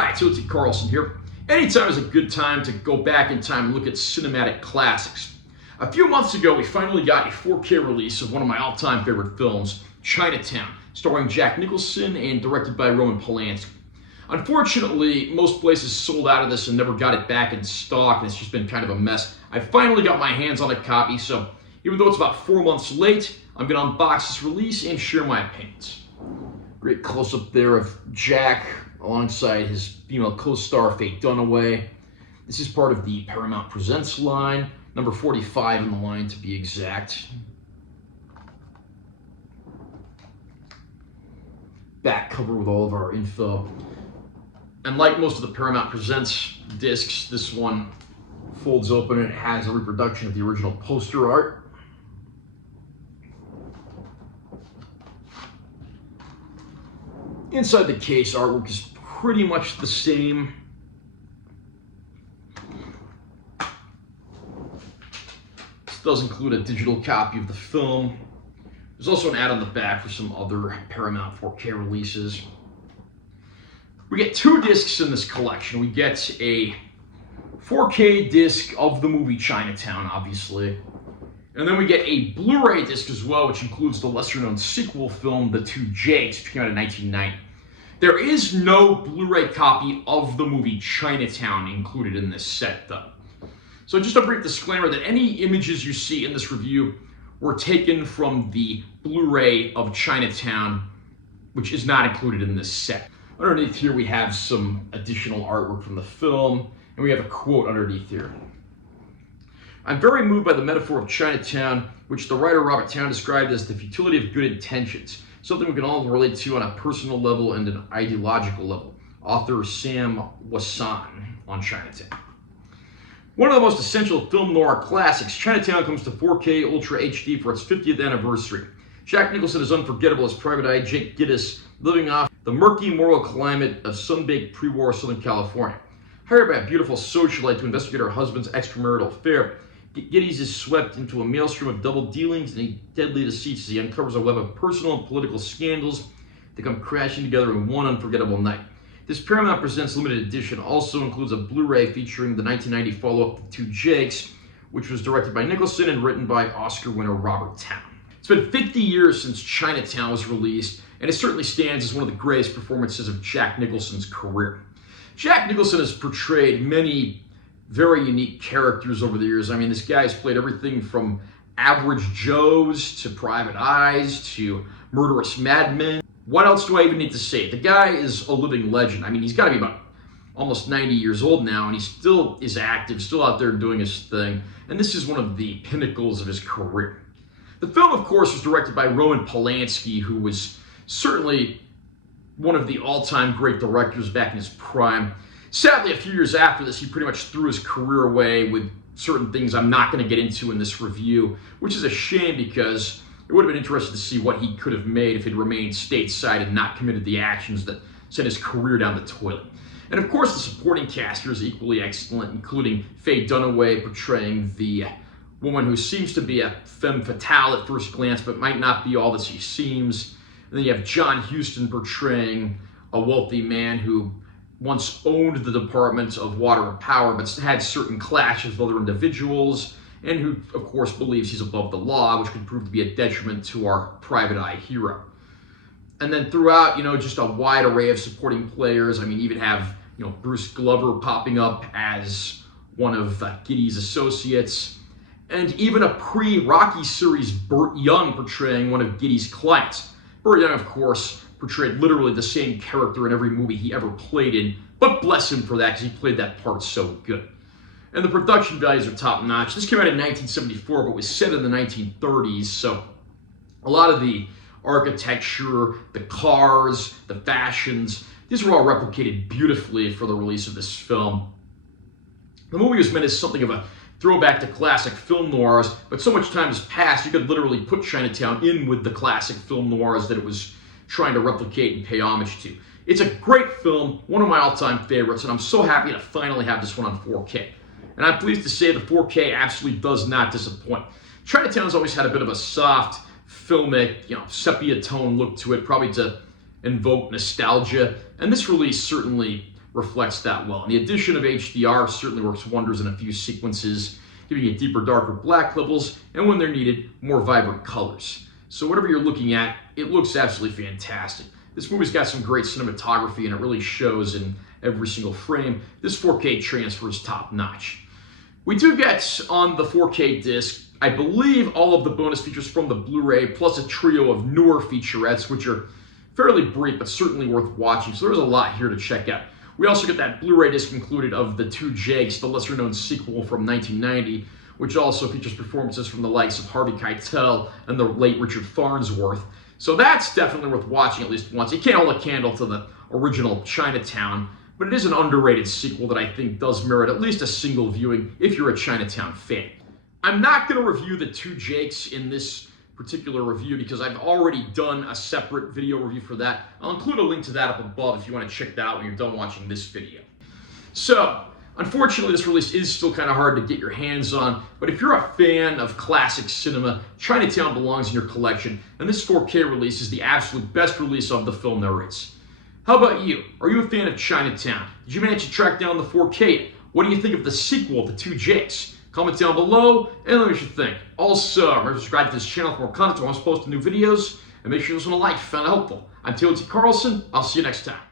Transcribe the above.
Hi, it's O.T. Carlson here. Anytime is a good time to go back in time and look at cinematic classics. A few months ago, we finally got a 4K release of one of my all-time favorite films, Chinatown, starring Jack Nicholson and directed by Roman Polanski. Unfortunately, most places sold out of this and never got it back in stock, and it's just been kind of a mess. I finally got my hands on a copy, so even though it's about 4 months late, I'm going to unbox this release and share my opinions. Great close-up there of Jack alongside his female co-star Faye Dunaway. This is part of the Paramount Presents line, number 45 in the line to be exact. Back cover with all of our info. And like most of the Paramount Presents discs, this one folds open and it has a reproduction of the original poster art. Inside the case, artwork is pretty much the same. This does include a digital copy of the film. There's also an ad on the back for some other Paramount 4K releases. We get 2 discs in this collection. We get a 4K disc of the movie Chinatown, obviously. And then we get a Blu-ray disc as well, which includes the lesser-known sequel film, The Two Jakes, which came out in 1990. There is no Blu-ray copy of the movie Chinatown included in this set, though. So just a brief disclaimer that any images you see in this review were taken from the Blu-ray of Chinatown, which is not included in this set. Underneath here we have some additional artwork from the film, and we have a quote underneath here. I'm very moved by the metaphor of Chinatown, which the writer Robert Town described as the futility of good intentions, something we can all relate to on a personal level and an ideological level. Author Sam Wasson on Chinatown. One of the most essential film noir classics, Chinatown comes to 4K Ultra HD for its 50th anniversary. Jack Nicholson is unforgettable as Private Eye Jake Gittes, living off the murky moral climate of sun-baked pre-war Southern California. Hired by a beautiful socialite to investigate her husband's extramarital affair, Gittes is swept into a maelstrom of double dealings and deadly deceits as he uncovers a web of personal and political scandals that come crashing together in one unforgettable night. This Paramount Presents limited edition also includes a Blu-ray featuring the 1990 follow-up The Two Jakes, which was directed by Nicholson and written by Oscar winner Robert Town. It's been 50 years since Chinatown was released, and it certainly stands as one of the greatest performances of Jack Nicholson's career. Jack Nicholson has portrayed many very unique characters over the years. I mean, this guy's played everything from average Joes to private eyes to murderous madmen. What else do I even need to say? The guy is a living legend. I mean, he's got to be about almost 90 years old now, and he still is active, still out there doing his thing. And this is one of the pinnacles of his career. The film, of course, was directed by Roman Polanski, who was certainly one of the all-time great directors back in his prime. Sadly, a few years after this, he pretty much threw his career away with certain things I'm not going to get into in this review, which is a shame because it would have been interesting to see what he could have made if he'd remained stateside and not committed the actions that sent his career down the toilet. And of course, the supporting cast here is equally excellent, including Faye Dunaway portraying the woman who seems to be a femme fatale at first glance, but might not be all that she seems. And then you have John Huston portraying a wealthy man who once owned the Department of Water and Power, but had certain clashes with other individuals, and who, of course, believes he's above the law, which could prove to be a detriment to our private eye hero. And then throughout, just a wide array of supporting players. I mean, even have, Bruce Glover popping up as one of Gittes' associates, and even a pre-Rocky series Burt Young portraying one of Gittes' clients. Burt Young, of course, portrayed literally the same character in every movie he ever played in, but bless him for that because he played that part so good. And the production values are top-notch. This came out in 1974, but was set in the 1930s, so a lot of the architecture, the cars, the fashions, these were all replicated beautifully for the release of this film. The movie was meant as something of a throwback to classic film noirs, but so much time has passed, you could literally put Chinatown in with the classic film noirs that it was trying to replicate and pay homage to. It's a great film, one of my all-time favorites, and I'm so happy to finally have this one on 4K. And I'm pleased to say the 4K absolutely does not disappoint. Chinatown's always had a bit of a soft, filmic, sepia tone look to it, probably to invoke nostalgia, and this release certainly reflects that well. And the addition of HDR certainly works wonders in a few sequences, giving it deeper, darker black levels, and when they're needed, more vibrant colors. So whatever you're looking at, it looks absolutely fantastic. This movie's got some great cinematography, and it really shows in every single frame. This 4K transfer is top notch. We do get on the 4K disc, I believe, all of the bonus features from the Blu-ray, plus a trio of newer featurettes, which are fairly brief, but certainly worth watching. So there's a lot here to check out. We also get that Blu-ray disc included of The Two Jakes, the lesser-known sequel from 1990, which also features performances from the likes of Harvey Keitel and the late Richard Farnsworth. So that's definitely worth watching at least once. It can't hold a candle to the original Chinatown, but it is an underrated sequel that I think does merit at least a single viewing if you're a Chinatown fan. I'm not going to review The Two Jakes in this particular review because I've already done a separate video review for that. I'll include a link to that up above if you want to check that out when you're done watching this video. So, unfortunately, this release is still kind of hard to get your hands on, but if you're a fan of classic cinema, Chinatown belongs in your collection, and this 4K release is the absolute best release of the film there is. How about you? Are you a fan of Chinatown? Did you manage to track down the 4K? What do you think of the sequel, The Two Jakes? Comment down below and let me know what you think. Also, remember to subscribe to this channel for more content. I want to post new videos, and make sure you listen to like if you found it helpful. I'm Taylor T. Carlson. I'll see you next time.